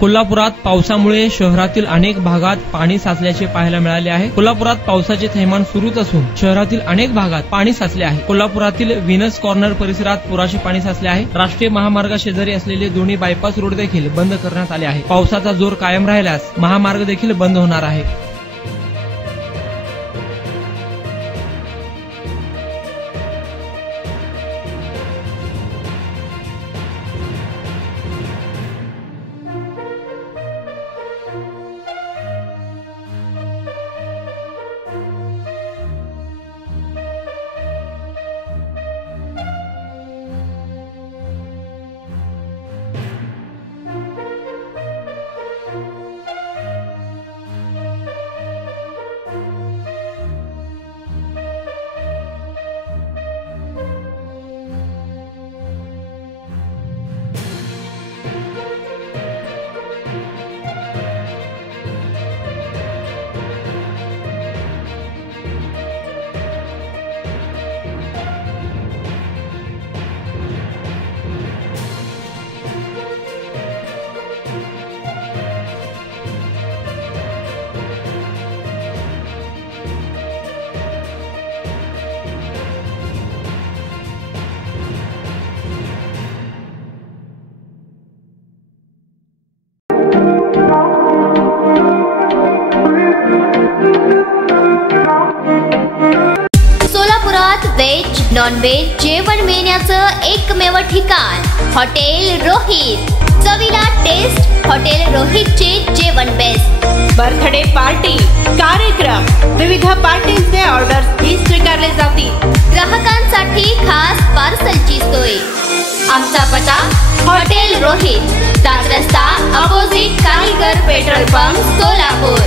कोल्हापुरात पावसामुळे शहरातील अनेक भागात पाणी साचल्याचे पाहायला मिळाले आहे। कोल्हापुरात पावसाचे थैमान सुरूच असून शहरातील अनेक भागात पाणी साचले आहे। कोल्हापुरातील व्हीनस कॉर्नर परिसरात पुराचे पाणी साचले आहे। राष्ट्रीय महामार्गाशेजारी असलेले दोन्ही बायपास रोड देखील बंद करण्यात आले आहे। पावसाचा जोर कायम राहिल्यास महामार्ग देखील बंद होणार आहे। वेज नॉन वेज जेवण मिळण्याचं एकमेव ठिकाण हॉटेल रोहित। चवीला टेस्ट हॉटेल रोहितचे जेवण बेस्ट। बर्थडे पार्टी कार्यक्रम विविध पार्टींचे ऑर्डर्स ही स्वीकारले जातील। ग्राहकांसाठी खास पार्सलची सोय। आमचा पत्ता हॉटेल रोहित, दादरस्ता अपोजिट कारीगर पेट्रोल पंप सोलापूर।